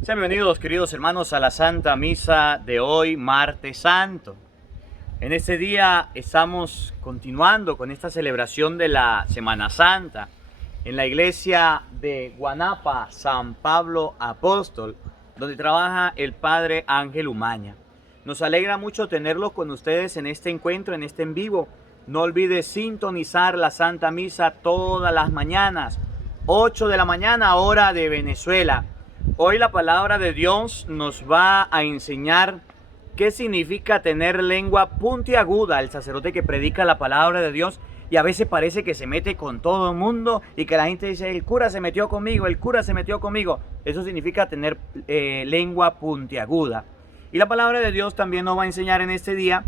Sean bienvenidos, queridos hermanos, a la Santa Misa de hoy, Martes Santo. En este día estamos continuando con esta celebración de la Semana Santa en la iglesia de Guanapa, San Pablo Apóstol, donde trabaja el Padre Ángel Umaña. Nos alegra mucho tenerlos con ustedes en este encuentro, en este en vivo. No olvides sintonizar la Santa Misa todas las mañanas, 8 de la mañana, hora de Venezuela. Hoy la palabra de Dios nos va a enseñar qué significa tener lengua puntiaguda. El sacerdote que predica la palabra de Dios y a veces parece que se mete con todo el mundo y que la gente dice, el cura se metió conmigo, el cura se metió conmigo. Eso significa tener lengua puntiaguda. Y la palabra de Dios también nos va a enseñar en este día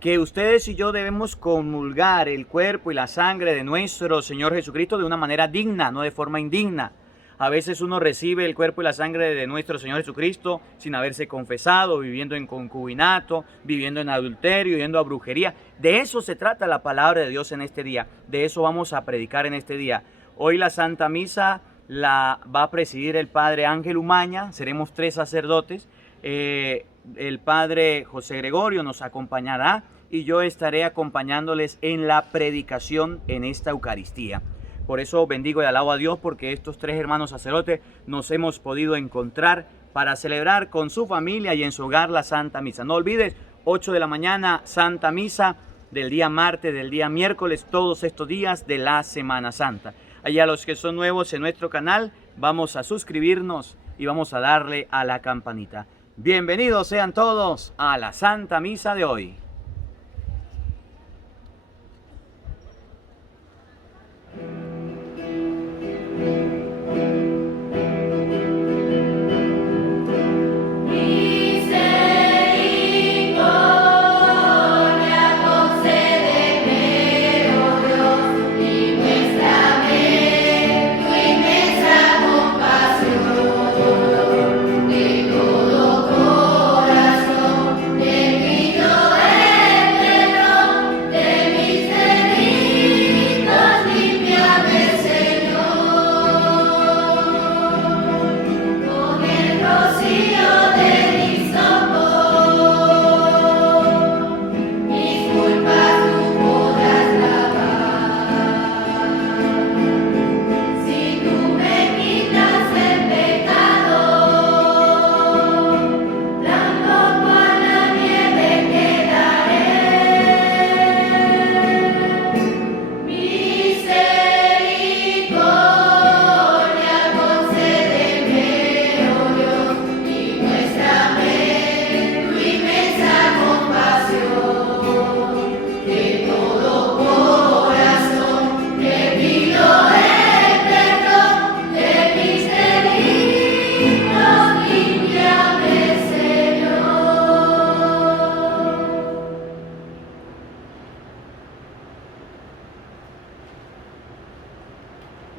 que ustedes y yo debemos comulgar el cuerpo y la sangre de nuestro Señor Jesucristo de una manera digna, no de forma indigna. A veces uno recibe el cuerpo y la sangre de nuestro Señor Jesucristo sin haberse confesado, viviendo en concubinato, viviendo en adulterio, yendo a brujería. De eso se trata la palabra de Dios en este día. De eso vamos a predicar en este día. Hoy la Santa Misa la va a presidir el Padre Ángel Umaña. Seremos 3 sacerdotes. El Padre José Gregorio nos acompañará y yo estaré acompañándoles en la predicación en esta Eucaristía. Por eso bendigo y alabo a Dios porque estos 3 hermanos sacerdotes nos hemos podido encontrar para celebrar con su familia y en su hogar la Santa Misa. No olvides, 8 de la mañana, Santa Misa del día martes, del día miércoles, todos estos días de la Semana Santa. Allá los que son nuevos en nuestro canal, vamos a suscribirnos y vamos a darle a la campanita. Bienvenidos sean todos a la Santa Misa de hoy.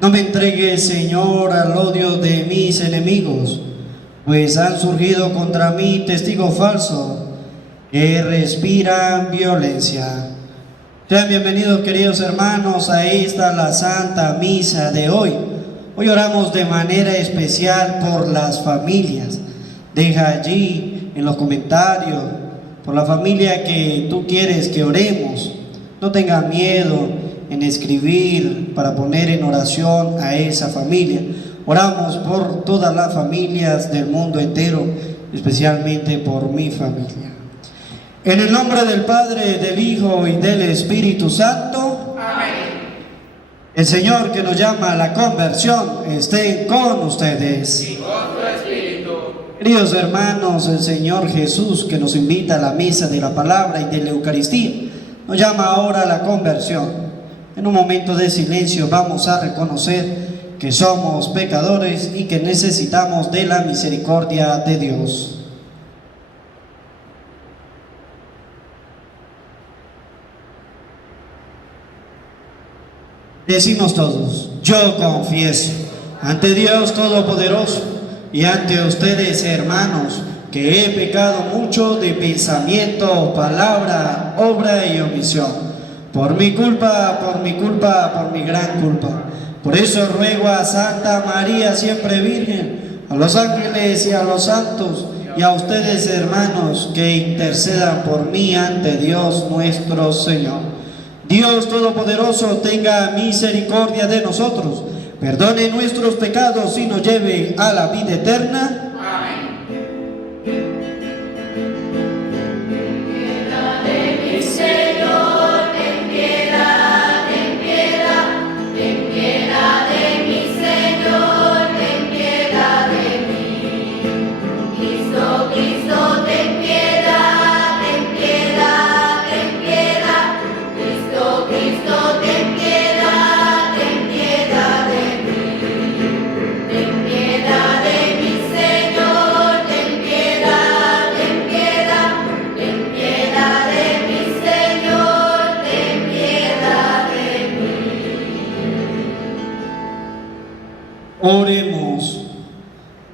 No me entregues, Señor, al odio de mis enemigos, pues han surgido contra mí testigos falsos que respiran violencia. Sean bienvenidos, queridos hermanos, a la Santa Misa de hoy. Hoy oramos de manera especial por las familias. Deja allí en los comentarios por la familia que tú quieres que oremos. No tengas miedo en escribir para poner en oración a esa familia. Oramos por todas las familias del mundo entero, especialmente por mi familia. En el nombre del Padre, del Hijo y del Espíritu Santo. Amén. El Señor que nos llama a la conversión esté con ustedes. Y con tu espíritu. Queridos hermanos, el Señor Jesús que nos invita a la misa de la palabra y de la Eucaristía, nos llama ahora a la conversión. En un momento de silencio vamos a reconocer que somos pecadores y que necesitamos de la misericordia de Dios. Decimos todos, yo confieso ante Dios Todopoderoso y ante ustedes, hermanos, que he pecado mucho de pensamiento, palabra, obra y omisión. Por mi culpa, por mi gran culpa. Por eso ruego a Santa María, siempre Virgen, a los ángeles y a los santos, y a ustedes, hermanos, que intercedan por mí ante Dios nuestro Señor. Dios Todopoderoso tenga misericordia de nosotros, perdone nuestros pecados y nos lleve a la vida eterna. Oremos.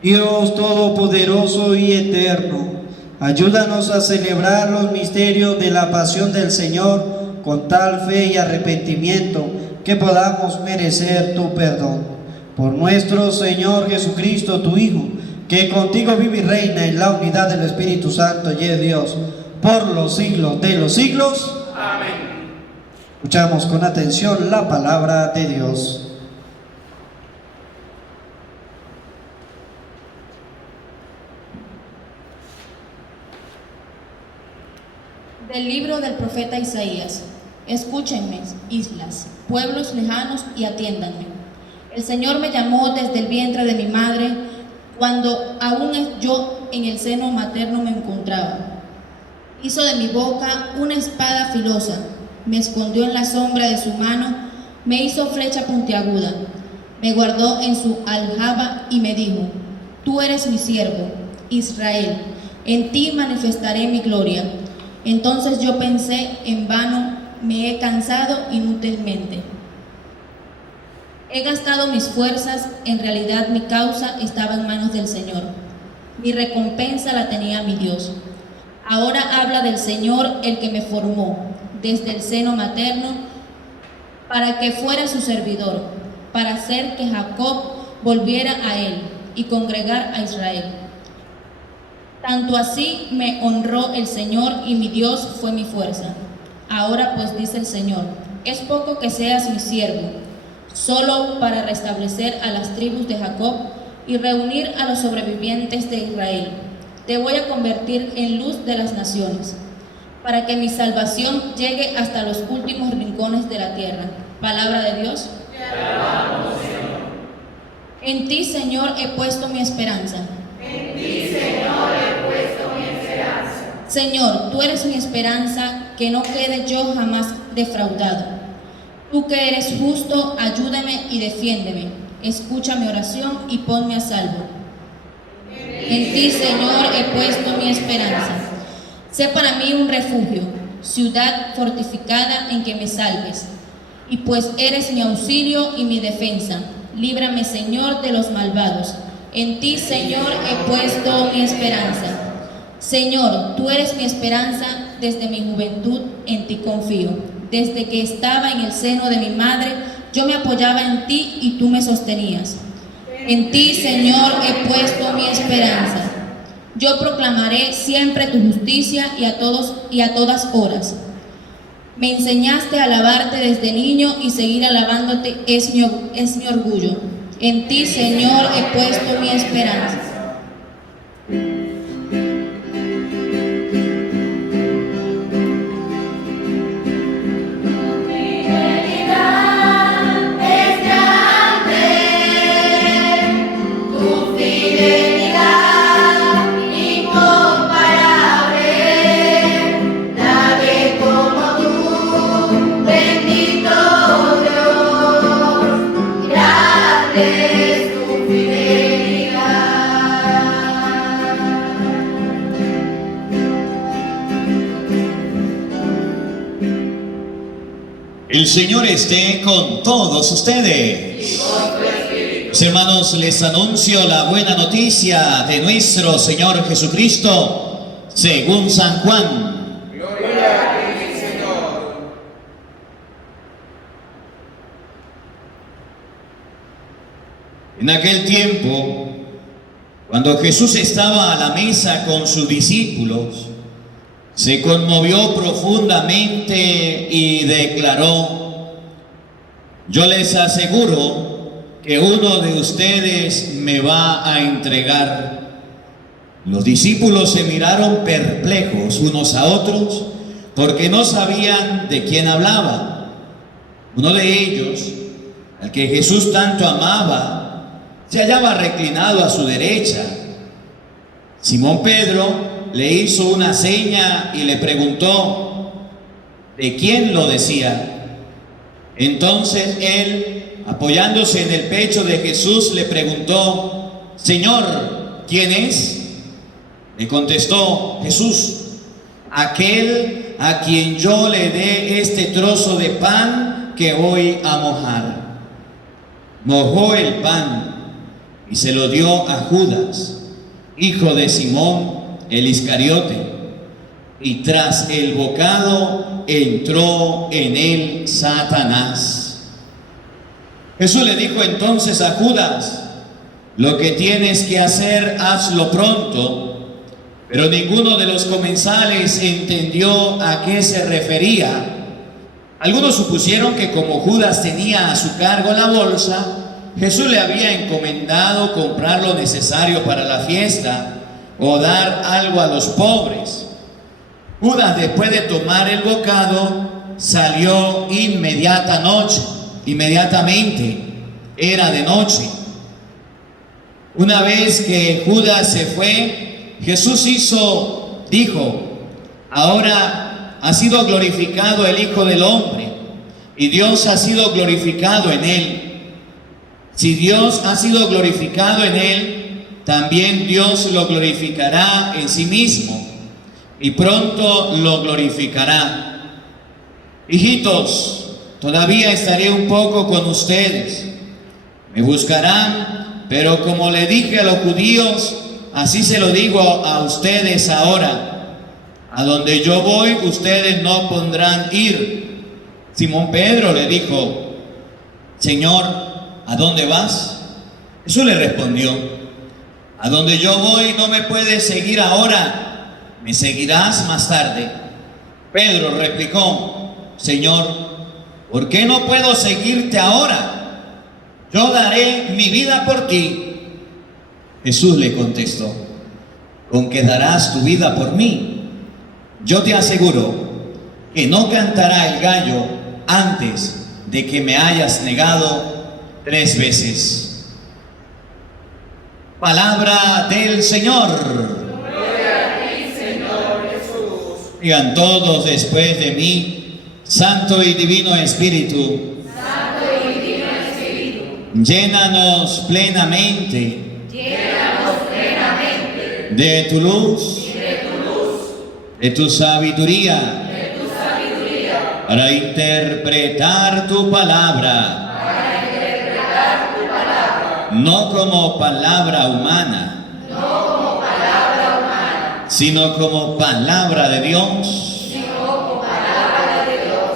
Dios Todopoderoso y Eterno, ayúdanos a celebrar los misterios de la pasión del Señor con tal fe y arrepentimiento que podamos merecer tu perdón. Por nuestro Señor Jesucristo, tu Hijo, que contigo vive y reina en la unidad del Espíritu Santo y es Dios, por los siglos de los siglos. Amén. Escuchamos con atención la palabra de Dios. Del libro del profeta Isaías. Escúchenme, islas, pueblos lejanos, y atiéndanme. El Señor me llamó desde el vientre de mi madre, cuando aún yo en el seno materno me encontraba. Hizo de mi boca una espada filosa, me escondió en la sombra de su mano, me hizo flecha puntiaguda, me guardó en su aljaba y me dijo: tú eres mi siervo, Israel, en ti manifestaré mi gloria. Entonces yo pensé: en vano me he cansado inútilmente. He gastado mis fuerzas, en realidad mi causa estaba en manos del Señor. Mi recompensa la tenía mi Dios. Ahora habla del Señor, el que me formó desde el seno materno, para que fuera su servidor, para hacer que Jacob volviera a él y congregar a Israel. Tanto así me honró el Señor, y mi Dios fue mi fuerza. Ahora pues, dice el Señor, es poco que seas mi siervo, solo para restablecer a las tribus de Jacob y reunir a los sobrevivientes de Israel. Te voy a convertir en luz de las naciones, para que mi salvación llegue hasta los últimos rincones de la tierra. Palabra de Dios. Te alabamos, Señor. En ti, Señor, he puesto mi esperanza. En ti, Señor, he puesto mi esperanza. Señor, tú eres mi esperanza, que no quede yo jamás defraudado. Tú que eres justo, ayúdame y defiéndeme. Escucha mi oración y ponme a salvo. En ti, Señor, he puesto mi esperanza. Sé para mí un refugio, ciudad fortificada en que me salves. Y pues eres mi auxilio y mi defensa. Líbrame, Señor, de los malvados. En ti, Señor, he puesto mi esperanza. Señor, tú eres mi esperanza, desde mi juventud en ti confío. Desde que estaba en el seno de mi madre, yo me apoyaba en ti y tú me sostenías. En ti, Señor, he puesto mi esperanza. Yo proclamaré siempre tu justicia y a todas horas. Me enseñaste a alabarte desde niño, y seguir alabándote es mi orgullo. En ti, Señor, he puesto mi esperanza. El Señor esté con todos ustedes. Mis hermanos, les anuncio la buena noticia de nuestro Señor Jesucristo, según San Juan. Gloria a ti, Señor. En aquel tiempo, Cuando Jesús estaba a la mesa con sus discípulos, se conmovió profundamente y declaró: yo les aseguro que uno de ustedes me va a entregar. Los discípulos se miraron perplejos unos a otros porque no sabían de quién hablaba. Uno de ellos, al que Jesús tanto amaba, se hallaba reclinado a su derecha. Simón Pedro le hizo una seña y le preguntó de quién lo decía. Entonces él, apoyándose en el pecho de Jesús, le preguntó: Señor, ¿quién es? Le contestó Jesús: aquel a quien yo le dé este trozo de pan que voy a mojar. Mojó el pan y se lo dio a Judas, hijo de Simón el Iscariote, y tras el bocado entró en él Satanás. Jesús le dijo entonces a Judas: lo que tienes que hacer, hazlo pronto. Pero ninguno de los comensales entendió a qué se refería. Algunos supusieron que como Judas tenía a su cargo la bolsa, Jesús le había encomendado comprar lo necesario para la fiesta o dar algo a los pobres. Judas, después de tomar el bocado, salió inmediatamente. Era de noche. Una vez que Judas se fue, Jesús dijo: ahora ha sido glorificado el Hijo del Hombre, y Dios ha sido glorificado en él. Si Dios ha sido glorificado en él, también Dios lo glorificará en sí mismo, y pronto lo glorificará. Hijitos, todavía estaré un poco con ustedes. Me buscarán, pero como le dije a los judíos, así se lo digo a ustedes ahora: a donde yo voy, ustedes no podrán ir. Simón Pedro le dijo: Señor, ¿a dónde vas? Jesús le respondió: a donde yo voy no me puedes seguir ahora, me seguirás más tarde. Pedro replicó: Señor, ¿por qué no puedo seguirte ahora? Yo daré mi vida por ti. Jesús le contestó: ¿con qué darás tu vida por mí? Yo te aseguro que no cantará el gallo antes de que me hayas negado 3 veces. Palabra del Señor. Gloria a ti, Señor Jesús. Digan todos después de mí: Santo y Divino Espíritu, Santo y Divino Espíritu, llénanos plenamente de tu luz, de tu sabiduría, para interpretar tu palabra, no como palabra humana, sino como palabra de Dios,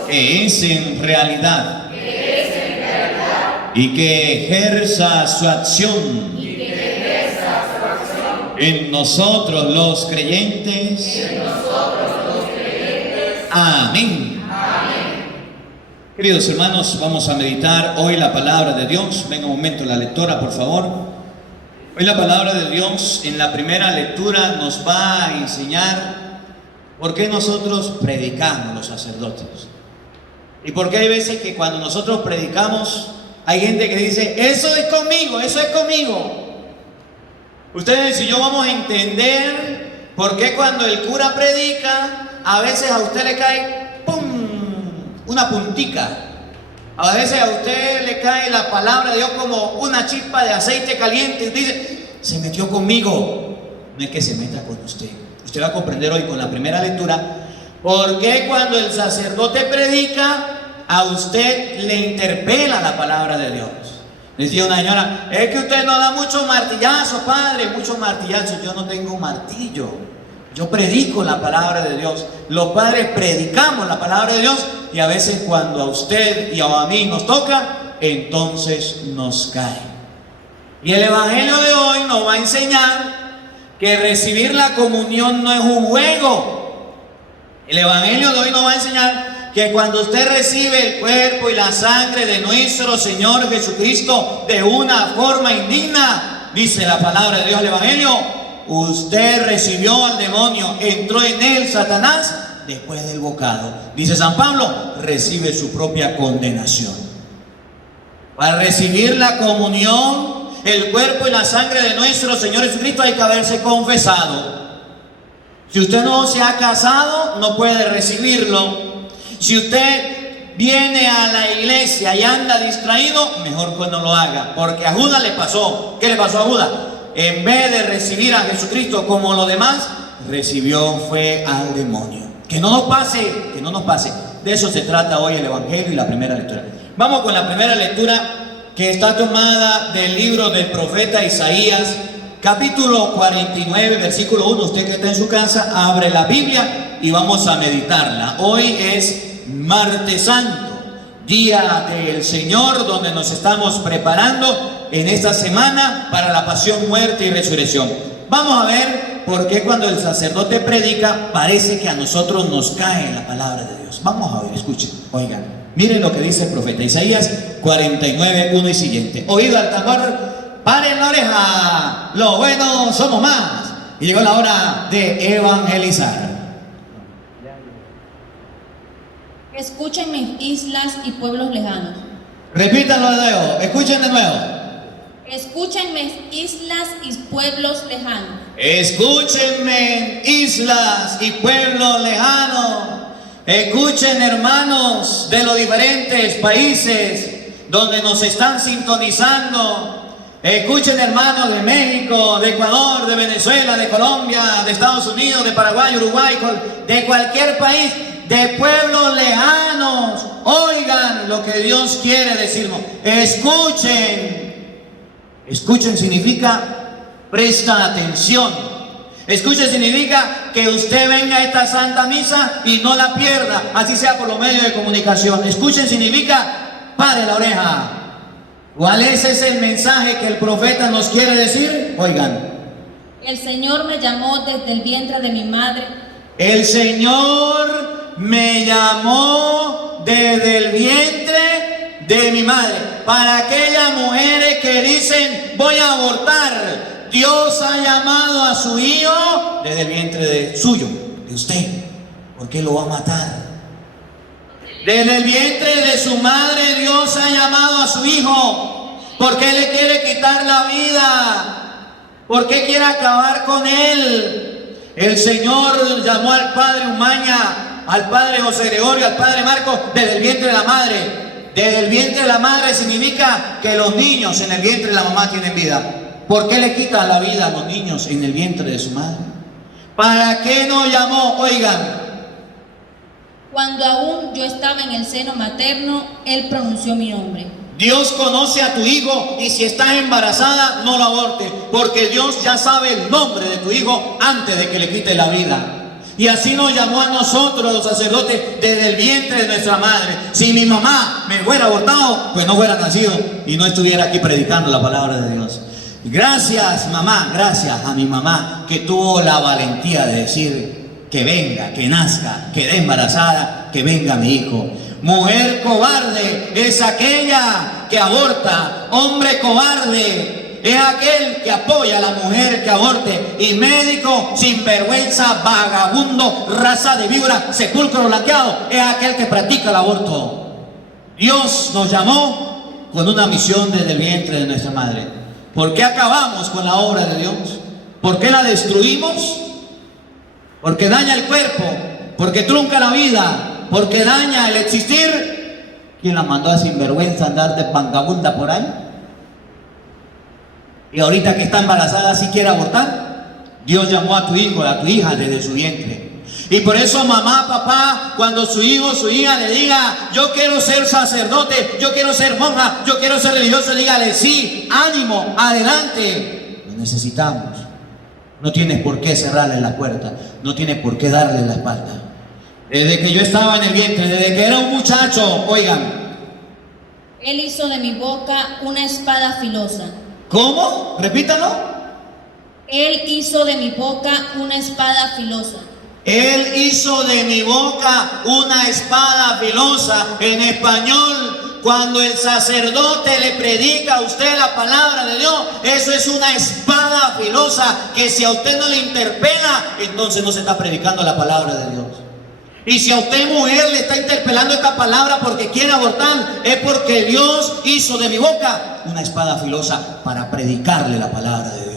que es en realidad, y que ejerza su acción en nosotros los creyentes. Amén. Queridos hermanos, vamos a meditar hoy la palabra de Dios. Venga un momento la lectora, por favor. Hoy la palabra de Dios en la primera lectura nos va a enseñar por qué nosotros predicamos los sacerdotes. Y por qué hay veces que cuando nosotros predicamos hay gente que dice: eso es conmigo, eso es conmigo. Ustedes y yo vamos a entender por qué cuando el cura predica, a veces a usted le cae ¡pum!, una puntica. A veces a usted le cae la palabra de Dios como una chispa de aceite caliente y dice: se metió conmigo. No es que se meta con usted. Usted va a comprender hoy con la primera lectura por qué cuando el sacerdote predica, a usted le interpela la palabra de Dios. Decía una señora: es que usted no da muchos martillazos, padre, muchos martillazos. Yo no tengo martillo, yo predico la palabra de Dios. Los padres predicamos la palabra de Dios, y a veces cuando a usted y a mí nos toca, entonces nos cae. Y el evangelio de hoy nos va a enseñar que recibir la comunión no es un juego. El evangelio de hoy nos va a enseñar que cuando usted recibe el cuerpo y la sangre de nuestro Señor Jesucristo de una forma indigna, dice la palabra de Dios, el evangelio, usted recibió al demonio, entró en él Satanás después del bocado. Dice San Pablo, recibe su propia condenación. Para recibir la comunión, el cuerpo y la sangre de nuestro Señor Jesucristo, hay que haberse confesado. Si usted no se ha casado, no puede recibirlo. Si usted viene a la iglesia y anda distraído, mejor que no lo haga, porque a Judas le pasó. ¿Qué le pasó a Judas? En vez de recibir a Jesucristo como los demás, recibió fue al demonio. Que no nos pase, que no nos pase. De eso se trata hoy el evangelio y la primera lectura. Vamos con la primera lectura, que está tomada del libro del profeta Isaías, capítulo 49, versículo 1. Usted que está en su casa, abre la Biblia y vamos a meditarla. Hoy es Martes Santo, día del Señor, donde nos estamos preparando en esta semana para la pasión, muerte y resurrección. Vamos a ver por qué cuando el sacerdote predica parece que a nosotros nos cae la palabra de Dios. Vamos a ver, escuchen, oigan, miren lo que dice el profeta Isaías 49, 1 y siguiente. Oído al tambor, paren la oreja, lo bueno somos más. Y llegó la hora de evangelizar. Escúchenme, islas y pueblos lejanos. Repítanlo de nuevo, escuchen de nuevo. Escúchenme, islas y pueblos lejanos. Escúchenme, islas y pueblos lejanos. Escuchen, hermanos de los diferentes países donde nos están sintonizando. Escuchen, hermanos de México, de Ecuador, de Venezuela, de Colombia, de Estados Unidos, de Paraguay, Uruguay, de cualquier país, de pueblos lejanos. Oigan lo que Dios quiere decirnos. Escuchen. Escuchen significa presta atención. Escuchen significa que usted venga a esta Santa Misa y no la pierda, así sea por los medios de comunicación. Escuchen significa pare la oreja. ¿Cuál es el mensaje que el profeta nos quiere decir? Oigan. El Señor me llamó desde el vientre de mi madre. El Señor me llamó desde el vientre de mi madre. Para aquellas mujeres que dicen voy a abortar, Dios ha llamado a su hijo desde el vientre de suyo, de usted. ¿Por qué lo va a matar? Desde el vientre de su madre Dios ha llamado a su hijo. ¿Por qué le quiere quitar la vida? ¿Por qué quiere acabar con él? El Señor llamó al padre Umaña, al padre José Gregorio, al padre Marcos desde el vientre de la madre. Desde el vientre de la madre significa que los niños en el vientre de la mamá tienen vida. ¿Por qué le quita la vida a los niños en el vientre de su madre? ¿Para qué nos llamó? Oigan. Cuando aún yo estaba en el seno materno, Él pronunció mi nombre. Dios conoce a tu hijo y si estás embarazada, no lo abortes, porque Dios ya sabe el nombre de tu hijo antes de que le quite la vida. Y así nos llamó a nosotros, los sacerdotes, desde el vientre de nuestra madre. Si mi mamá me fuera abortado, pues no fuera nacido y no estuviera aquí predicando la palabra de Dios. Gracias, mamá, gracias a mi mamá que tuvo la valentía de decir que venga, que nazca, quede embarazada, que venga mi hijo. Mujer cobarde es aquella que aborta. Hombre cobarde es aquel que apoya a la mujer que aborte. Y médico sinvergüenza, vagabundo, raza de víbora, sepulcro blanqueado, es aquel que practica el aborto. Dios nos llamó con una misión desde el vientre de nuestra madre. ¿Por qué acabamos con la obra de Dios? ¿Por qué la destruimos? Porque daña el cuerpo, porque trunca la vida, porque daña el existir. ¿Quién la mandó a sinvergüenza a andar de vagabunda por ahí? Y ahorita que está embarazada, ¿sí quiere abortar? Dios llamó a tu hijo, a tu hija desde su vientre. Y por eso mamá, papá, cuando su hijo, su hija le diga yo quiero ser sacerdote, yo quiero ser monja, yo quiero ser religioso, dígale sí, ánimo, adelante. Lo necesitamos. No tienes por qué cerrarle la puerta, no tienes por qué darle la espalda. Desde que yo estaba en el vientre, desde que era un muchacho, oigan. Él hizo de mi boca una espada filosa. ¿Cómo? Repítalo. Él hizo de mi boca una espada filosa. Él hizo de mi boca una espada filosa. En español, cuando el sacerdote le predica a usted la palabra de Dios, eso es una espada filosa que si a usted no le interpela, entonces no se está predicando la palabra de Dios. Y si a usted, mujer, le está interpelando esta palabra porque quiere abortar, es porque Dios hizo de mi boca una espada filosa para predicarle la palabra de Dios.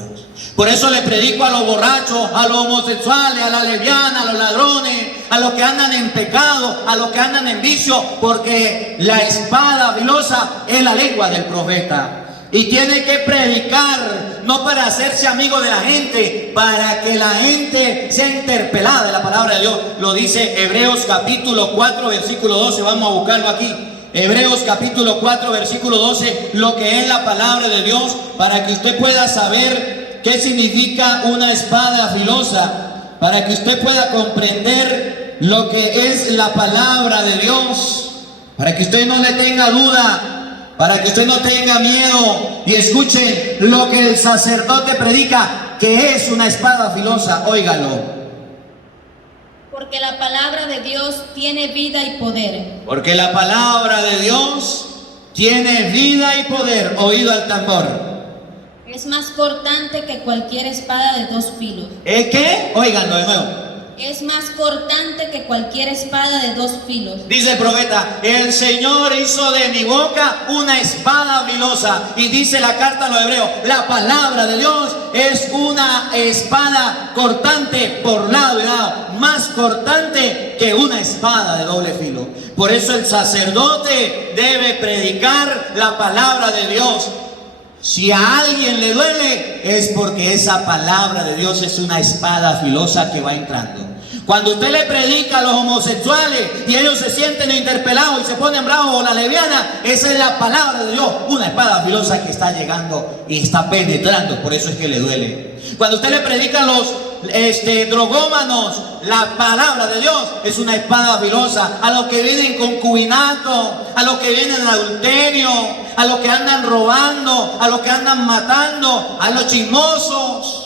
Por eso le predico a los borrachos, a los homosexuales, a las lesbianas, a los ladrones, a los que andan en pecado, a los que andan en vicio, porque la espada filosa es la lengua del profeta. Y tiene que predicar, no para hacerse amigo de la gente, para que la gente sea interpelada de la palabra de Dios. Lo dice Hebreos capítulo 4, versículo 12, vamos a buscarlo aquí. Hebreos capítulo 4, versículo 12, lo que es la palabra de Dios, para que usted pueda saber qué significa una espada filosa, para que usted pueda comprender lo que es la palabra de Dios, para que usted no le tenga duda, para que usted no tenga miedo. Y escuchen lo que el sacerdote predica, que es una espada filosa. Óigalo. Porque la palabra de Dios tiene vida y poder. Porque la palabra de Dios tiene vida y poder. Oído al tambor. Es más cortante que cualquier espada de 2 filos. ¿Es qué? Óiganlo de nuevo. Es más cortante que cualquier espada de 2 filos. Dice el profeta, el Señor hizo de mi boca una espada filosa. Y dice la carta a los hebreos, la palabra de Dios es una espada cortante por lado y lado, más cortante que una espada de doble filo. Por eso el sacerdote debe predicar la palabra de Dios. Si a alguien le duele, es porque esa palabra de Dios es una espada filosa que va entrando. Cuando usted le predica a los homosexuales y ellos se sienten interpelados y se ponen bravos, o la lesbiana, esa es la palabra de Dios, una espada filosa que está llegando y está penetrando, por eso es que le duele. Cuando usted le predica a los drogómanos, la palabra de Dios es una espada filosa. A los que vienen en concubinato, a los que vienen en adulterio, a los que andan robando, a los que andan matando, a los chismosos,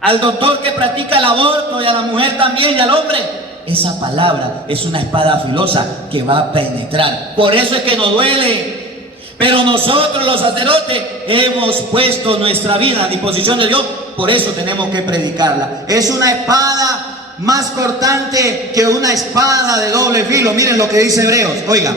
al doctor que practica el aborto, y a la mujer también, y al hombre. Esa palabra es una espada filosa que va a penetrar. Por eso es que nos duele. Pero nosotros los sacerdotes hemos puesto nuestra vida a disposición de Dios. Por eso tenemos que predicarla. Es una espada más cortante que una espada de doble filo. Miren lo que dice Hebreos. Oiga.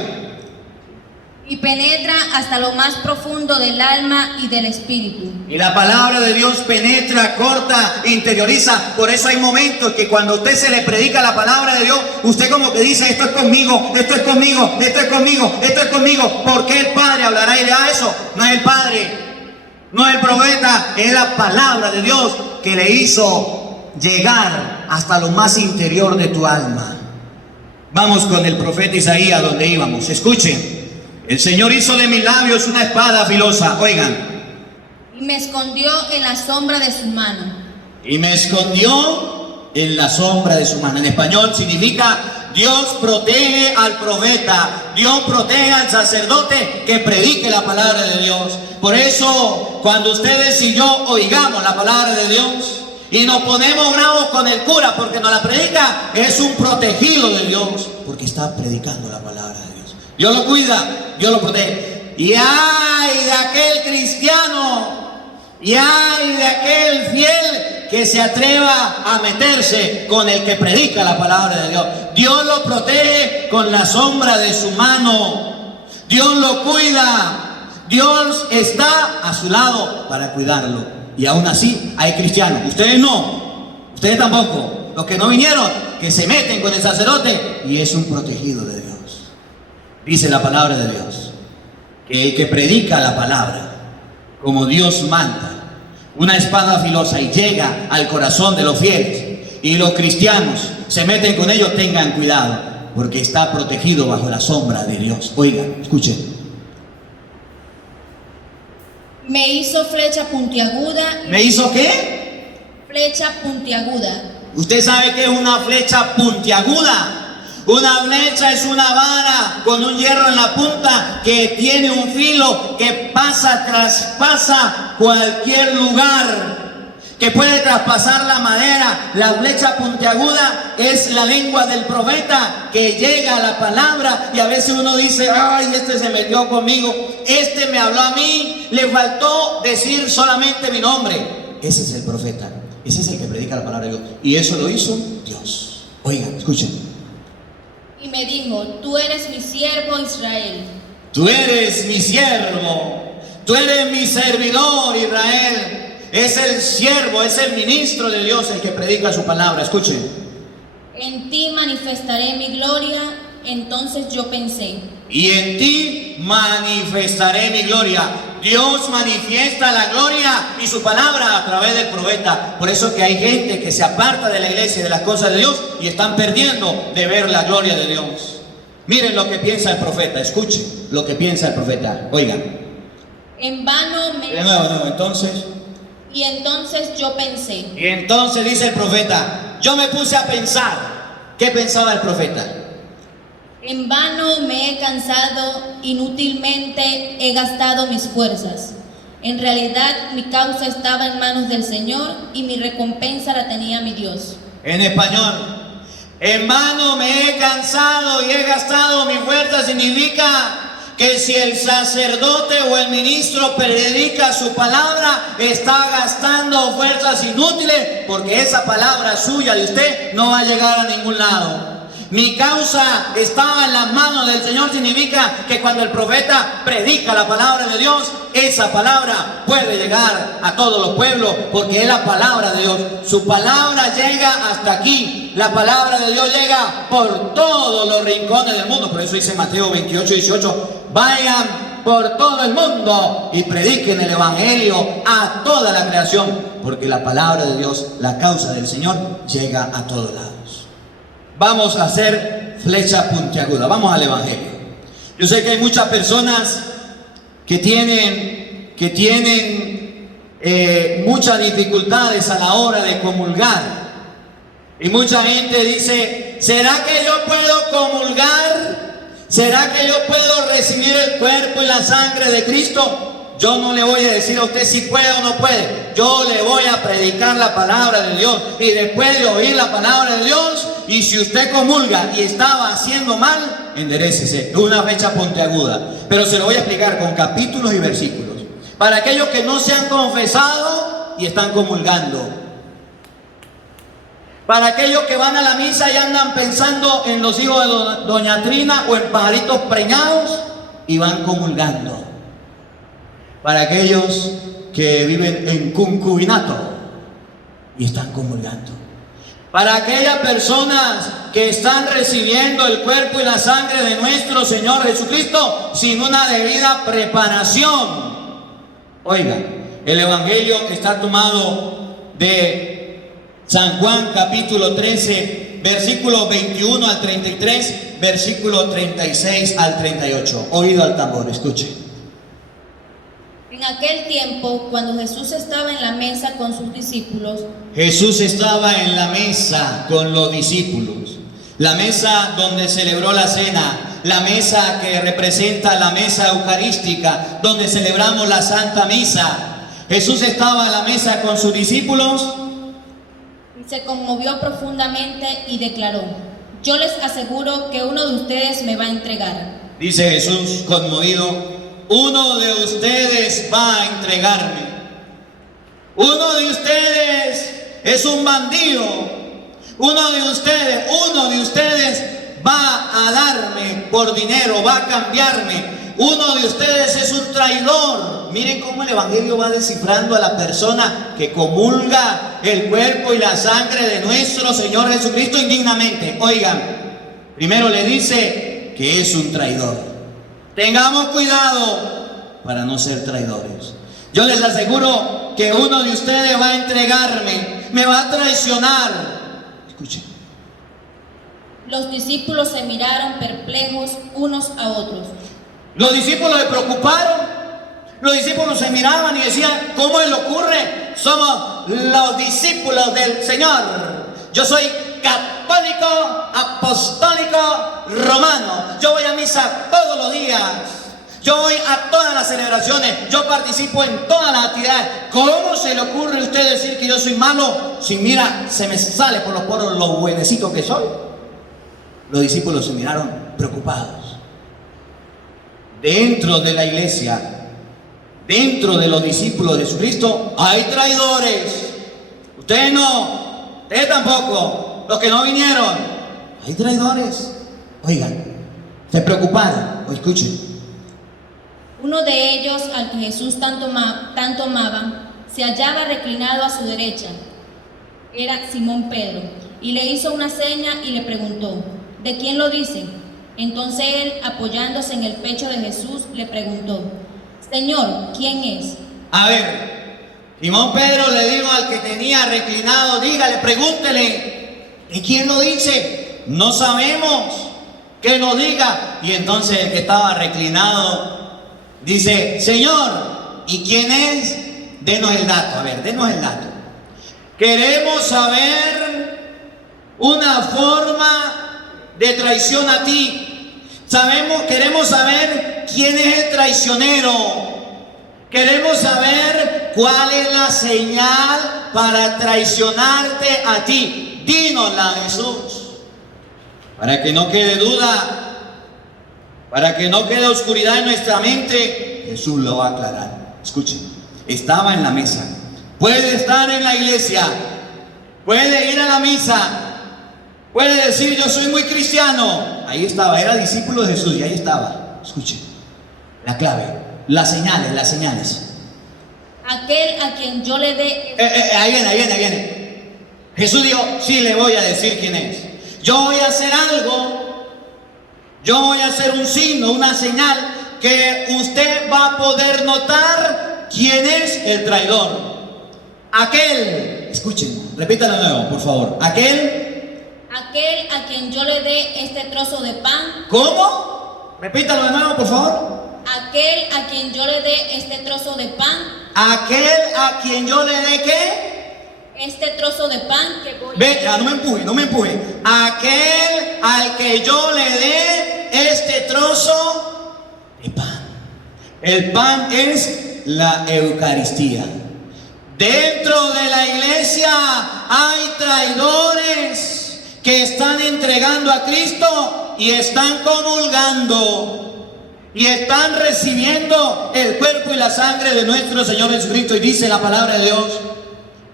Y penetra hasta lo más profundo del alma y del espíritu. Y la palabra de Dios penetra, corta, interioriza. Por eso hay momentos que cuando a usted se le predica la palabra de Dios, usted como que dice, esto es conmigo, esto es conmigo, esto es conmigo, esto es conmigo. ¿Por qué el Padre hablará y dirá eso? No es el Padre, no es el profeta, es la palabra de Dios que le hizo llegar hasta lo más interior de tu alma. Vamos con el profeta Isaías donde íbamos. Escuchen. El Señor hizo de mis labios una espada filosa. Oigan. Y me escondió en la sombra de su mano. Y me escondió en la sombra de su mano. En español significa Dios protege al profeta, Dios protege al sacerdote que predique la palabra de Dios. Por eso, cuando ustedes y yo oigamos la palabra de Dios y nos ponemos bravos con el cura porque nos la predica, es un protegido de Dios, porque está predicando la palabra de Dios. Dios lo cuida, Dios lo protege. Y ay de aquel cristiano, y ay de aquel fiel que se atreva a meterse con el que predica la palabra de Dios. Dios lo protege con la sombra de su mano. Dios lo cuida. Dios está a su lado para cuidarlo. Y aún así hay cristianos. Ustedes no, ustedes tampoco. Los que no vinieron, que se meten con el sacerdote y es un protegido de Dios. Dice la palabra de Dios que el que predica la palabra como Dios manda, una espada filosa, y llega al corazón de los fieles, y los cristianos se meten con ellos, tengan cuidado, porque está protegido bajo la sombra de Dios. Oigan, escuchen. Me hizo flecha puntiaguda. ¿Me hizo qué? Flecha puntiaguda. ¿Usted sabe qué es una flecha puntiaguda? Una flecha es una vara con un hierro en la punta que tiene un filo que traspasa cualquier lugar, que puede traspasar la madera. La flecha puntiaguda es la lengua del profeta que llega a la palabra, y a veces uno dice: ay, este se metió conmigo, este me habló a mí, le faltó decir solamente mi nombre. Ese es el profeta, ese es el que predica la palabra de Dios, y eso lo hizo Dios. Oigan, escuchen. Y me dijo: tú eres mi siervo Israel. Tú eres mi siervo, tú eres mi servidor Israel. Es el siervo, es el ministro de Dios el que predica su palabra. Escuchen. En ti manifestaré mi gloria. Entonces yo pensé: Y en ti manifestaré mi gloria. Dios manifiesta la gloria y su palabra a través del profeta. Por eso que hay gente que se aparta de la iglesia y de las cosas de Dios y están perdiendo de ver la gloria de Dios. Miren lo que piensa el profeta, escuchen lo que piensa el profeta. Oigan. En vano me... De nuevo, entonces. Y entonces yo pensé. Y entonces dice el profeta, yo me puse a pensar. ¿Qué pensaba el profeta? En vano me he cansado, inútilmente he gastado mis fuerzas. En realidad mi causa estaba en manos del Señor y mi recompensa la tenía mi Dios. En español, en vano me he cansado y he gastado mi fuerza significa que si el sacerdote o el ministro predica su palabra, está gastando fuerzas inútiles, porque esa palabra suya de usted no va a llegar a ningún lado. Mi causa estaba en las manos del Señor significa que cuando el profeta predica la palabra de Dios, esa palabra puede llegar a todos los pueblos, porque es la palabra de Dios. Su palabra llega hasta aquí. La palabra de Dios llega por todos los rincones del mundo. Por eso dice Mateo 28:18, vayan por todo el mundo y prediquen el evangelio a toda la creación, porque la palabra de Dios, la causa del Señor, llega a todos lados. Vamos a hacer flecha puntiaguda, vamos al evangelio. Yo sé que hay muchas personas que tienen muchas dificultades a la hora de comulgar, y mucha gente dice, ¿será que yo puedo comulgar? ¿Será que yo puedo recibir el cuerpo y la sangre de Cristo? Yo no le voy a decir a usted si puede o no puede. Yo le voy a predicar la palabra de Dios, y después de oír la palabra de Dios, y si usted comulga y estaba haciendo mal, enderécese. Es una fecha puntiaguda, pero se lo voy a explicar con capítulos y versículos para aquellos que no se han confesado y están comulgando, para aquellos que van a la misa y andan pensando en los hijos de doña Trina o en pajaritos preñados y van comulgando, para aquellos que viven en concubinato y están comulgando, para aquellas personas que están recibiendo el cuerpo y la sangre de nuestro Señor Jesucristo sin una debida preparación. Oigan, el evangelio está tomado de San Juan capítulo 13, versículo 21 al 33, versículo 36 al 38. Oído al tambor, escuchen. En aquel tiempo, cuando Jesús estaba en la mesa con sus discípulos, Jesús estaba en la mesa con los discípulos, la mesa donde celebró la cena, la mesa que representa la mesa eucarística, donde celebramos la Santa Misa. Jesús estaba en la mesa con sus discípulos y se conmovió profundamente y declaró: yo les aseguro que uno de ustedes me va a entregar. Dice Jesús conmovido, uno de ustedes va a entregarme. Uno de ustedes es un bandido. Uno de ustedes va a darme por dinero, va a cambiarme. Uno de ustedes es un traidor. Miren cómo el evangelio va descifrando a la persona que comulga el cuerpo y la sangre de nuestro Señor Jesucristo indignamente. Oigan, primero le dice que es un traidor. Tengamos cuidado para no ser traidores. Yo les aseguro que uno de ustedes va a entregarme, me va a traicionar. Escuchen. Los discípulos se miraron perplejos unos a otros. Los discípulos se preocuparon. Los discípulos se miraban y decían, ¿cómo le ocurre? Somos los discípulos del Señor. Yo soy católico. católico, apostólico, romano. Yo voy a misa todos los días. Yo voy a todas las celebraciones, yo participo en todas las actividades. ¿Cómo se le ocurre a usted decir que yo soy malo si mira, se me sale por los poros lo buenecito que soy? Los discípulos se miraron preocupados. Dentro de la iglesia, dentro de los discípulos de Jesucristo, hay traidores. Ustedes no, ustedes tampoco, los que no vinieron, hay traidores. Oigan, se preocuparon, o escuchen. Uno de ellos, al que Jesús tanto amaba, se hallaba reclinado a su derecha. Era Simón Pedro, y le hizo una seña y le preguntó: ¿de quién lo dicen? Entonces él, apoyándose en el pecho de Jesús, le preguntó: Señor, ¿quién es? A ver, Simón Pedro le dijo al que tenía reclinado: dígale, pregúntele, ¿de quién lo dice? No sabemos, que nos diga. Y entonces el que estaba reclinado dice: Señor, ¿y quién es? Denos el dato, a ver, denos el dato. Queremos saber una forma de traición a ti. Queremos saber quién es el traicionero. Queremos saber cuál es la señal para traicionarte a ti. Dínosla, Jesús, para que no quede duda. Para que no quede oscuridad en nuestra mente, Jesús lo va a aclarar. Escuchen, estaba en la mesa. Puede estar en la iglesia, puede ir a la misa, puede decir: yo soy muy cristiano. Ahí estaba, era discípulo de Jesús y ahí estaba. Escuchen, la clave, las señales. Aquel a quien yo le dé... Ahí viene. Jesús dijo: sí, le voy a decir quién es. Yo voy a hacer algo. Yo voy a hacer un signo, una señal, que usted va a poder notar quién es el traidor. Aquel, escuchen, repítalo de nuevo, por favor. Aquel a quien yo le dé este trozo de pan. ¿Cómo? Repítalo de nuevo, por favor. Aquel a quien yo le dé este trozo de pan. Aquel a quien yo le dé ¿qué? Este trozo de pan que voy a... Venga, no me empuje. Aquel al que yo le dé este trozo de pan. El pan es la Eucaristía. Dentro de la iglesia hay traidores que están entregando a Cristo y están comulgando y están recibiendo el cuerpo y la sangre de nuestro Señor Jesucristo. Y dice la palabra de Dios: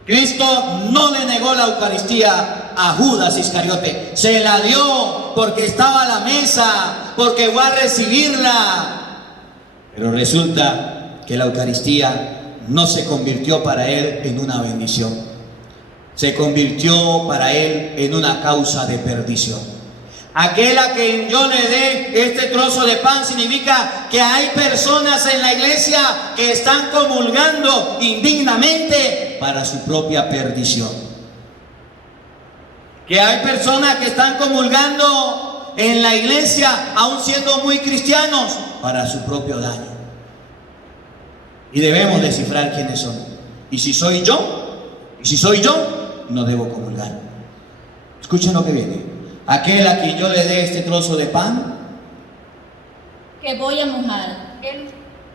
Cristo no le negó la Eucaristía a Judas Iscariote, se la dio porque estaba a la mesa, porque va a recibirla. Pero resulta que la Eucaristía no se convirtió para él en una bendición, se convirtió para él en una causa de perdición. Aquel a quien yo le dé este trozo de pan significa que hay personas en la iglesia que están comulgando indignamente para su propia perdición. Que hay personas que están comulgando en la iglesia aún siendo muy cristianos para su propio daño. Y debemos descifrar quiénes son. Y si soy yo, no debo comulgar. Escuchen lo que viene. Aquel a quien yo le dé este trozo de pan, que voy a mojar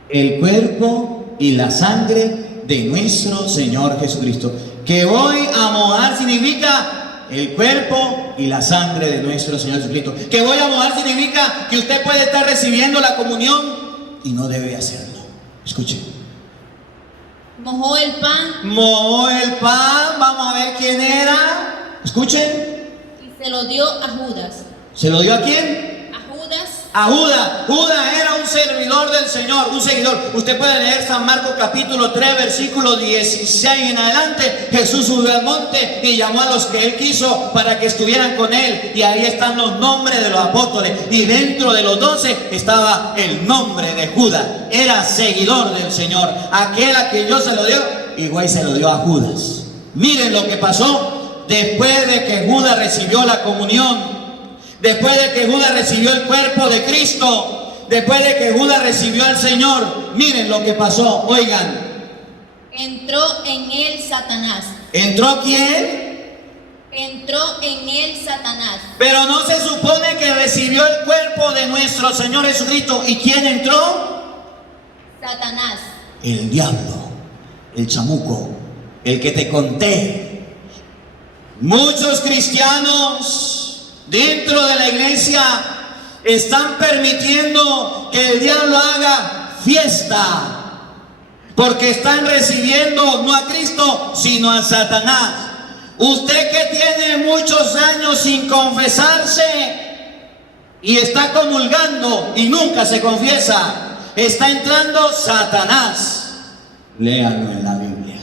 el cuerpo y la sangre de nuestro Señor Jesucristo. Que voy a mojar significa el cuerpo y la sangre de nuestro Señor Jesucristo. Que voy a mojar significa que usted puede estar recibiendo la comunión y no debe hacerlo. Escuchen. Mojó el pan, vamos a ver quién era. Escuchen. y se lo dio a Judas. ¿Se lo dio a quién? A Judas. A Judas. Judas era un servidor del Señor, un seguidor. Usted puede leer San Marcos capítulo 3, versículo 16 en adelante. Jesús subió al monte y llamó a los que él quiso para que estuvieran con él. Y ahí están los nombres de los apóstoles. Y dentro de los 12 estaba el nombre de Judas. Era seguidor del Señor. Aquel a quien yo se lo dio, igual se lo dio a Judas. Miren lo que pasó después de que Judas recibió la comunión. Después de que Judas recibió el cuerpo de Cristo, después de que Judas recibió al Señor, miren lo que pasó, oigan. Entró en él Satanás. ¿Entró quién? Entró entró en él Satanás. Pero no se supone que recibió el cuerpo de nuestro Señor Jesucristo. ¿Y quién entró? Satanás. El diablo, el chamuco, el que te conté. Muchos cristianos dentro de la iglesia están permitiendo que el diablo haga fiesta, porque están recibiendo no a Cristo, sino a Satanás. Usted que tiene muchos años sin confesarse y está comulgando y nunca se confiesa, está entrando Satanás. Léanlo en la Biblia.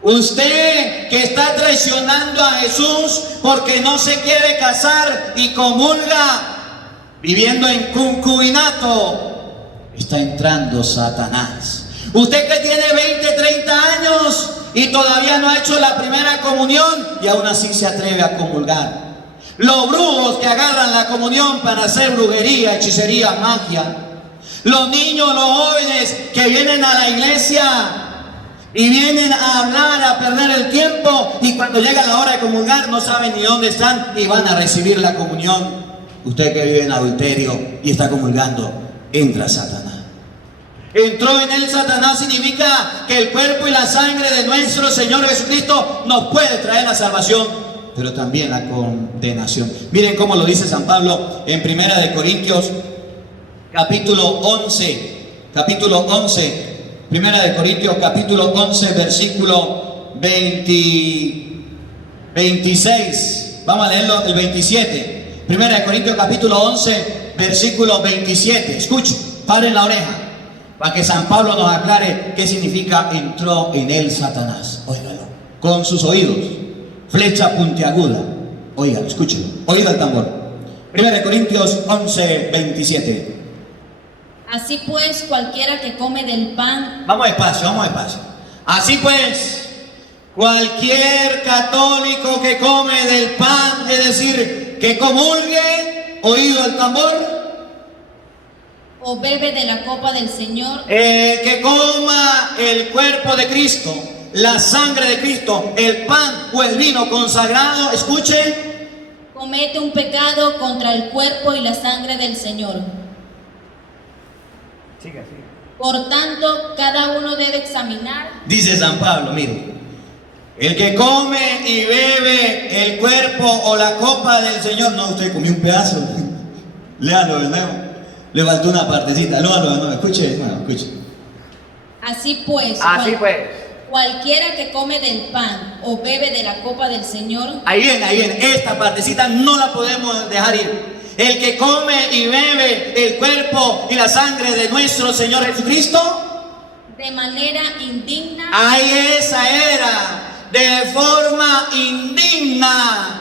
Usted que está traicionando a Jesús porque no se quiere casar y comulga viviendo en concubinato, está entrando Satanás. Usted que tiene 20, 30 años y todavía no ha hecho la primera comunión y aún así se atreve a comulgar. Los brujos que agarran la comunión para hacer brujería, hechicería, magia. Los niños, los jóvenes que vienen a la iglesia y vienen a hablar, a perder el tiempo, y cuando llega la hora de comulgar no saben ni dónde están y van a recibir la comunión. Usted que vive en adulterio y está comulgando, entra Satanás. Entró en él Satanás significa que el cuerpo y la sangre de nuestro Señor Jesucristo nos puede traer la salvación, pero también la condenación. Miren cómo lo dice San Pablo en 1 Corintios capítulo 11, 1 Corintios capítulo 11, versículo 26. Vamos a leerlo el 27. 1 Corintios capítulo 11, versículo 27. Escuchen, paren la oreja, para que San Pablo nos aclare qué significa entró en él Satanás. Óigalo, con sus oídos, flecha puntiaguda. Óigalo, escúchelo, oído al tambor. 1 Corintios 11, 27. Así pues, cualquiera que come del pan... Vamos despacio, vamos despacio. Así pues, cualquier católico que come del pan, es decir, que comulgue, oído al tambor, o bebe de la copa del Señor, que coma el cuerpo de Cristo, la sangre de Cristo, el pan o el vino consagrado, escuche, comete un pecado contra el cuerpo y la sangre del Señor. Siga. Por tanto, cada uno debe examinar. Dice San Pablo, mire, el que come y bebe el cuerpo o la copa del Señor, no, usted comió un pedazo, léalo de nuevo. Le faltó una partecita, no, escuche. Así pues, cualquiera que come del pan o bebe de la copa del Señor. Ahí viene, esta partecita no la podemos dejar ir. El que come y bebe el cuerpo y la sangre de nuestro Señor Jesucristo, de manera indigna. Ahí esa era, de forma indigna.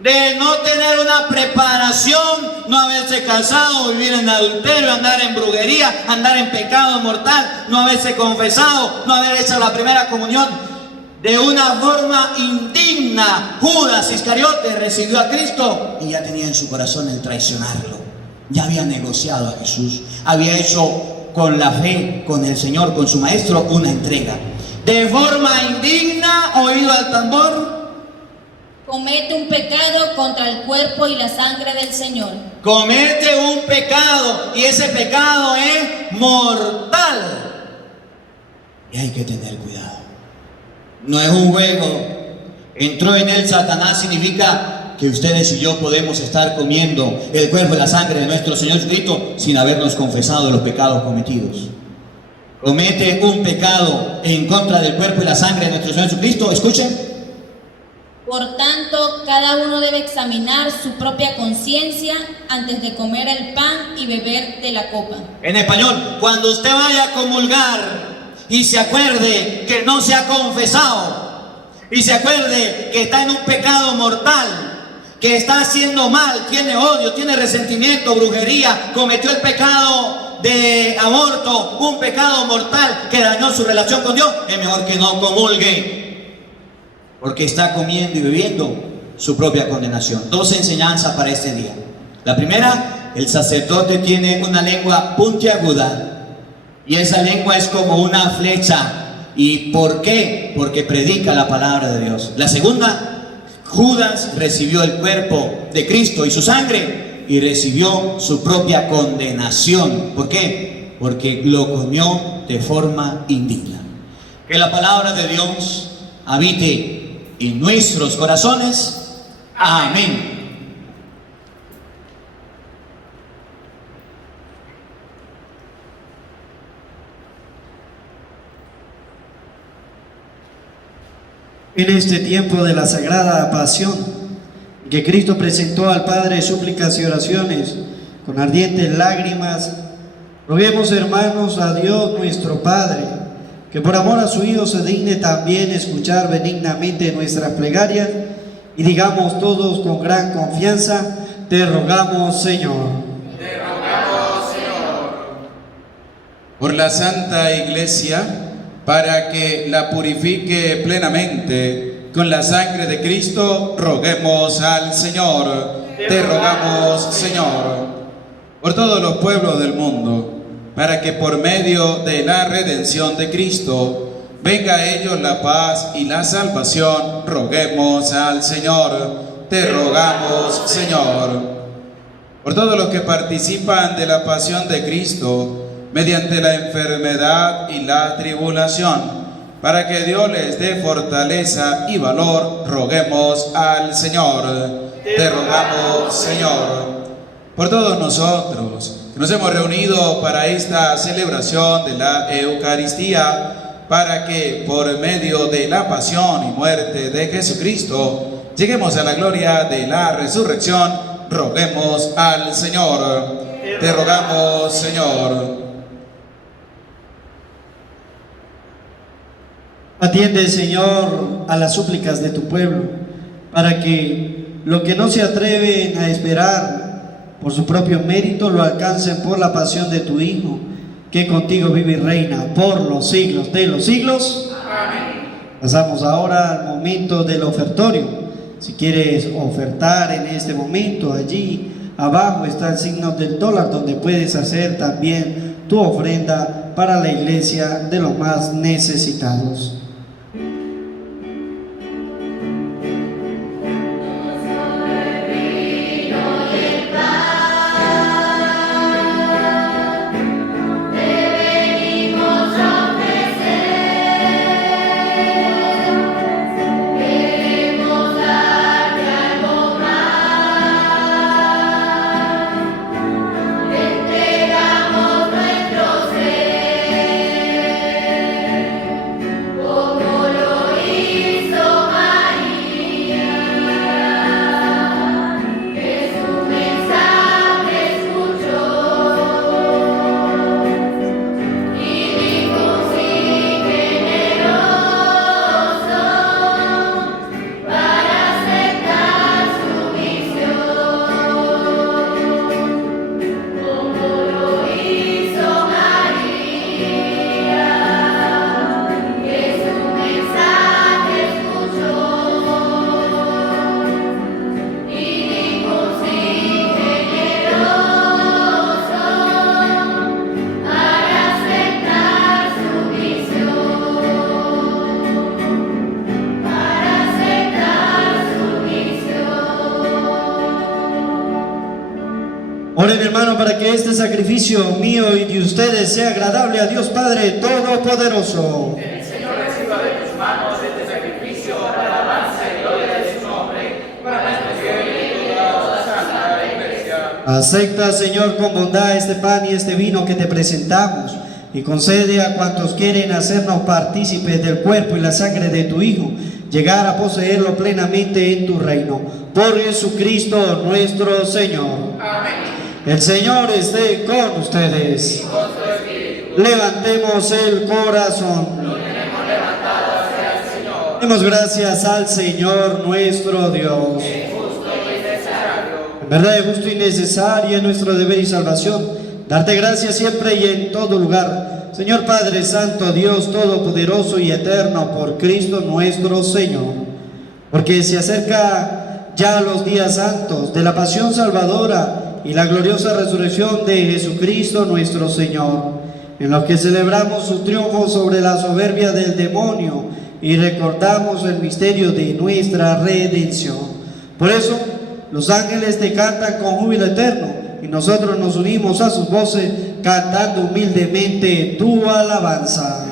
De no tener una preparación, no haberse casado, vivir en adulterio, andar en brujería, andar en pecado mortal, no haberse confesado, no haber hecho la primera comunión. De una forma indigna, Judas Iscariote recibió a Cristo y ya tenía en su corazón el traicionarlo. Ya había negociado a Jesús, había hecho con la fe, con el Señor, con su Maestro, una entrega. De forma indigna, oído al tambor, comete un pecado contra el cuerpo y la sangre del Señor. Comete un pecado y ese pecado es mortal. Y hay que tener cuidado. No es un juego. Entró en él Satanás significa que ustedes y yo podemos estar comiendo el cuerpo y la sangre de nuestro Señor Jesucristo sin habernos confesado de los pecados cometidos. Comete un pecado en contra del cuerpo y la sangre de nuestro Señor Jesucristo. Escuchen. Por tanto, cada uno debe examinar su propia conciencia antes de comer el pan y beber de la copa. En español, cuando usted vaya a comulgar y se acuerde que no se ha confesado y se acuerde que está en un pecado mortal, que está haciendo mal, tiene odio, tiene resentimiento, brujería, cometió el pecado de aborto, un pecado mortal que dañó su relación con Dios, es mejor que no comulgue. Porque está comiendo y bebiendo su propia condenación. Dos enseñanzas para este día. La primera, el sacerdote tiene una lengua puntiaguda y esa lengua es como una flecha. ¿Y por qué? Porque predica la palabra de Dios. La segunda, Judas recibió el cuerpo de Cristo y su sangre y recibió su propia condenación. ¿Por qué? Porque lo comió de forma indigna. Que la palabra de Dios habite en nuestros corazones. Amén. En este tiempo de la Sagrada Pasión, que Cristo presentó al Padre súplicas y oraciones con ardientes lágrimas, roguemos, hermanos, a Dios nuestro Padre, que por amor a su Hijo se digne también escuchar benignamente nuestras plegarias, y digamos todos con gran confianza: te rogamos, Señor. Te rogamos, Señor. Por la Santa Iglesia, para que la purifique plenamente con la sangre de Cristo, roguemos al Señor. Te rogamos, Señor. Por todos los pueblos del mundo, para que por medio de la redención de Cristo venga a ellos la paz y la salvación, roguemos al Señor. Te rogamos, Señor. Por todos los que participan de la pasión de Cristo, mediante la enfermedad y la tribulación, para que Dios les dé fortaleza y valor, roguemos al Señor. Te rogamos, Señor. Por todos nosotros que nos hemos reunido para esta celebración de la Eucaristía, para que por medio de la pasión y muerte de Jesucristo lleguemos a la gloria de la resurrección, roguemos al Señor. Te rogamos, Señor. Atiende, Señor, a las súplicas de tu pueblo, para que lo que no se atreven a esperar por su propio mérito lo alcancen por la pasión de tu Hijo, que contigo vive y reina por los siglos de los siglos. Amén. Pasamos ahora al momento del ofertorio. Si quieres ofertar en este momento, allí abajo está el signo del dólar, donde puedes hacer también tu ofrenda para la iglesia de los más necesitados. Oren, hermano, para que este sacrificio mío y de ustedes sea agradable a Dios Padre Todopoderoso. El Señor reciba de tus manos este sacrificio para alabanza y gloria de su nombre, para nuestro bien y toda la santa iglesia. Acepta, Señor, con bondad este pan y este vino que te presentamos, y concede a cuantos quieren hacernos partícipes del cuerpo y la sangre de tu Hijo, llegar a poseerlo plenamente en tu reino. Por Jesucristo nuestro Señor. Amén. El Señor esté con ustedes. Levantemos el corazón. Demos gracias al Señor nuestro Dios. En verdad es justo y necesario, es nuestro deber y salvación darte gracias siempre y en todo lugar, Señor Padre Santo, Dios Todopoderoso y Eterno, por Cristo nuestro Señor. Porque se acerca ya los días santos de la pasión salvadora y la gloriosa resurrección de Jesucristo nuestro Señor, en los que celebramos su triunfo sobre la soberbia del demonio y recordamos el misterio de nuestra redención. Por eso, los ángeles te cantan con júbilo eterno, y nosotros nos unimos a sus voces, cantando humildemente tu alabanza.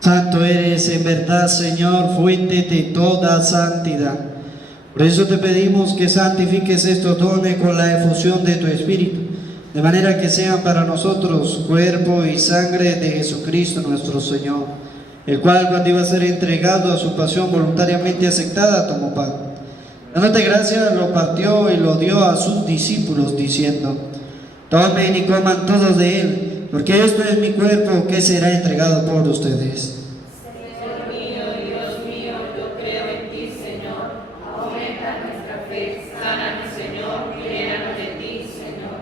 Santo eres en verdad, Señor, fuente de toda santidad. Por eso te pedimos que santifiques estos dones con la efusión de tu Espíritu, de manera que sean para nosotros cuerpo y sangre de Jesucristo nuestro Señor, el cual, cuando iba a ser entregado a su pasión voluntariamente aceptada, tomó pan. Dándote gracias, lo partió y lo dio a sus discípulos, diciendo: tomen y coman todos de él, porque esto es mi cuerpo que será entregado por ustedes. Señor mío y Dios mío, yo creo en ti, Señor. Aumenta nuestra fe. Sánanos, Señor, y llénanos de ti, Señor.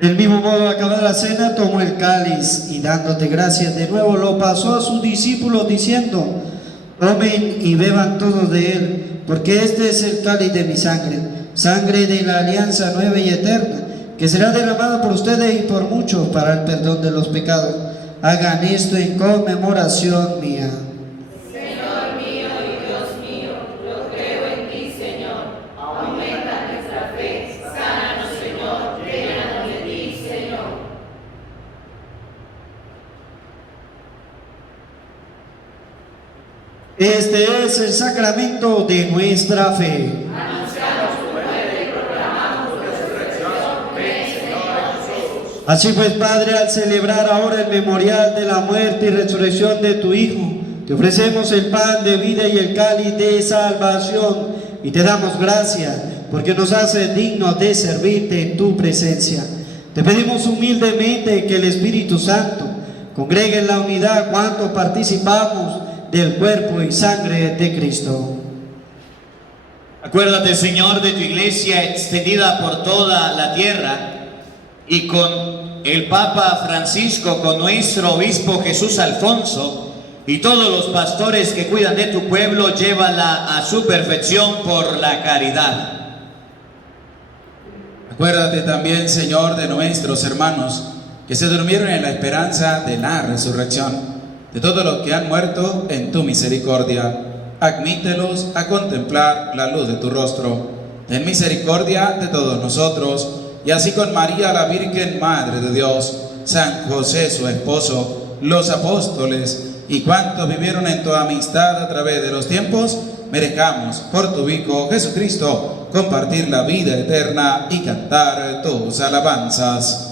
Del mismo modo, al acabar la cena, tomó el cáliz y, dándote gracias de nuevo, lo pasó a sus discípulos, diciendo: tomen y beban todos de él, porque este es el cáliz de mi sangre, sangre de la alianza nueva y eterna, que será derramada por ustedes y por muchos para el perdón de los pecados. Hagan esto en conmemoración mía. Señor mío y Dios mío, yo creo en ti, Señor. Aumenta nuestra fe. Sánanos, Señor, llénanos de ti, Señor. Este es el sacramento de nuestra fe. Así pues, Padre, al celebrar ahora el memorial de la muerte y resurrección de tu Hijo, te ofrecemos el pan de vida y el cáliz de salvación, y te damos gracias porque nos haces dignos de servirte en tu presencia. Te pedimos humildemente que el Espíritu Santo congregue en la unidad cuanto participamos del cuerpo y sangre de Cristo. Acuérdate, Señor, de tu iglesia extendida por toda la tierra, y con el Papa Francisco, con nuestro obispo Jesús Alfonso, y todos los pastores que cuidan de tu pueblo, llévala a su perfección por la caridad. Acuérdate también, Señor, de nuestros hermanos que se durmieron en la esperanza de la resurrección, de todos los que han muerto en tu misericordia. Admítelos a contemplar la luz de tu rostro. Ten misericordia de todos nosotros, y así con María, la Virgen Madre de Dios, San José su esposo, los apóstoles y cuantos vivieron en tu amistad a través de los tiempos, merezcamos por tu Hijo Jesucristo compartir la vida eterna y cantar tus alabanzas.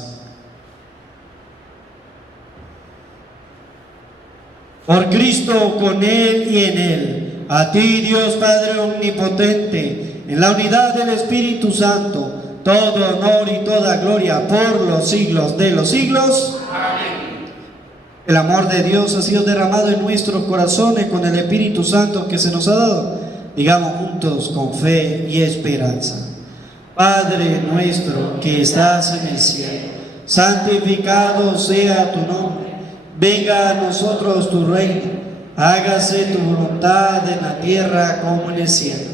Por Cristo, con Él y en Él, a ti, Dios Padre omnipotente, en la unidad del Espíritu Santo, todo honor y toda gloria por los siglos de los siglos. Amén. El amor de Dios ha sido derramado en nuestros corazones con el Espíritu Santo que se nos ha dado. digamos juntos con fe y esperanza. Padre nuestro que estás en el cielo, santificado sea tu nombre. Venga a nosotros tu reino. Hágase tu voluntad en la tierra como en el cielo.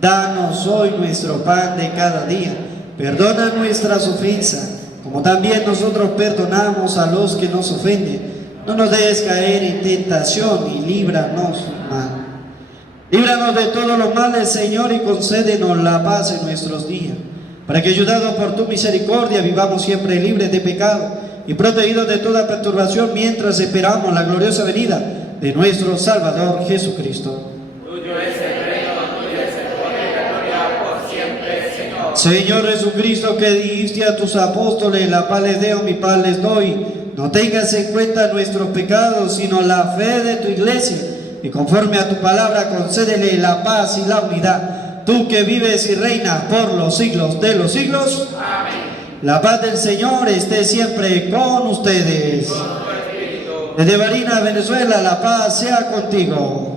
Danos hoy nuestro pan de cada día. Perdona nuestras ofensas, como también nosotros perdonamos a los que nos ofenden. No nos dejes caer en tentación y líbranos del mal. Líbranos de todos los males, Señor, y concédenos la paz en nuestros días, para que, ayudados por tu misericordia, vivamos siempre libres de pecado y protegidos de toda perturbación, mientras esperamos la gloriosa venida de nuestro Salvador Jesucristo. Tuyo es el reino, tuyo es el poder y la gloria por siempre, Señor. Señor Jesucristo, que dijiste a tus apóstoles: la paz les dejo, mi paz les doy. No tengas en cuenta nuestros pecados, sino la fe de tu iglesia, y conforme a tu palabra concédele la paz y la unidad. Tú que vives y reinas por los siglos de los siglos. Amén. La paz del Señor esté siempre con ustedes. Desde Barinas, Venezuela, la paz sea contigo.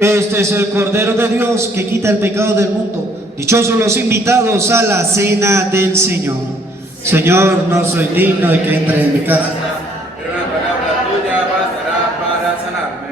Este es el Cordero de Dios que quita el pecado del mundo. Dichosos los invitados a la cena del Señor. Señor, no soy digno de que entre en mi casa, Pero una palabra tuya bastará para sanarme.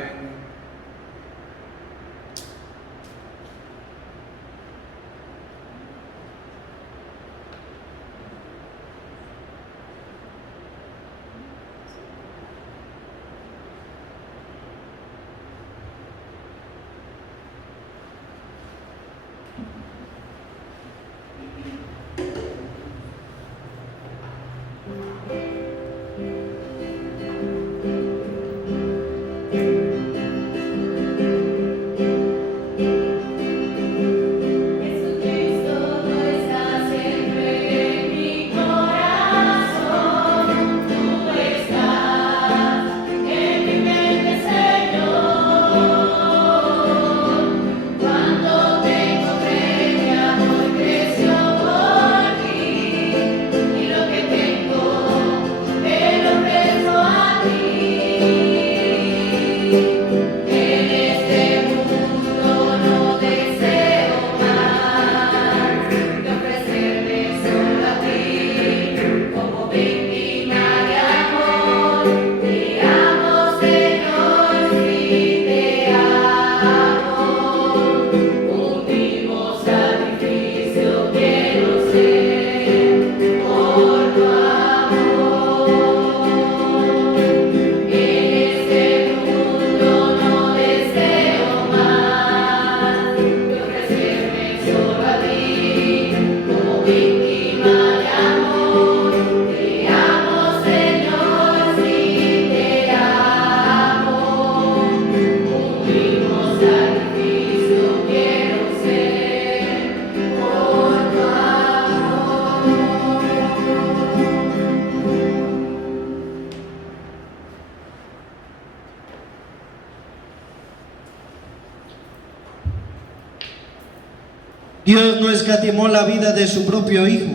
Dios no escatimó la vida de su propio Hijo,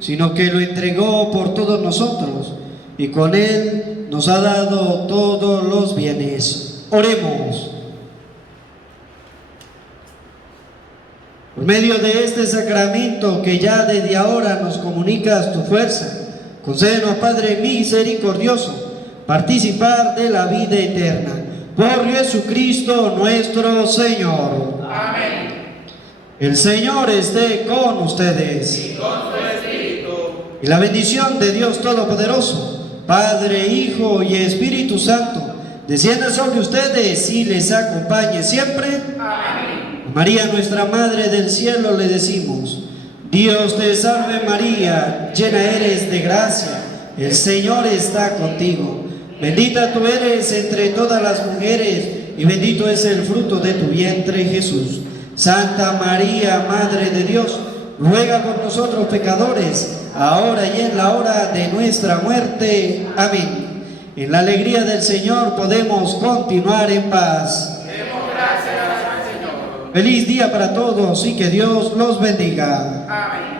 sino que lo entregó por todos nosotros, y con Él nos ha dado todos los bienes. Oremos. Por medio de este sacramento que ya desde ahora nos comunicas tu fuerza, concédenos, Padre misericordioso, participar de la vida eterna. Por Jesucristo nuestro Señor. Amén. El Señor esté con ustedes. Y con tu espíritu. Y la bendición de Dios Todopoderoso, Padre, Hijo y Espíritu Santo, descienda sobre ustedes y les acompañe siempre. Amén. María, nuestra Madre del Cielo, le decimos: Dios te salve María, llena eres de gracia, el Señor está contigo. Bendita tú eres entre todas las mujeres, y bendito es el fruto de tu vientre, Jesús. Santa María, Madre de Dios, ruega por nosotros pecadores, ahora y en la hora de nuestra muerte. Amén. En la alegría del Señor podemos continuar en paz. Demos gracias al Señor. Feliz día para todos y que Dios los bendiga. Amén.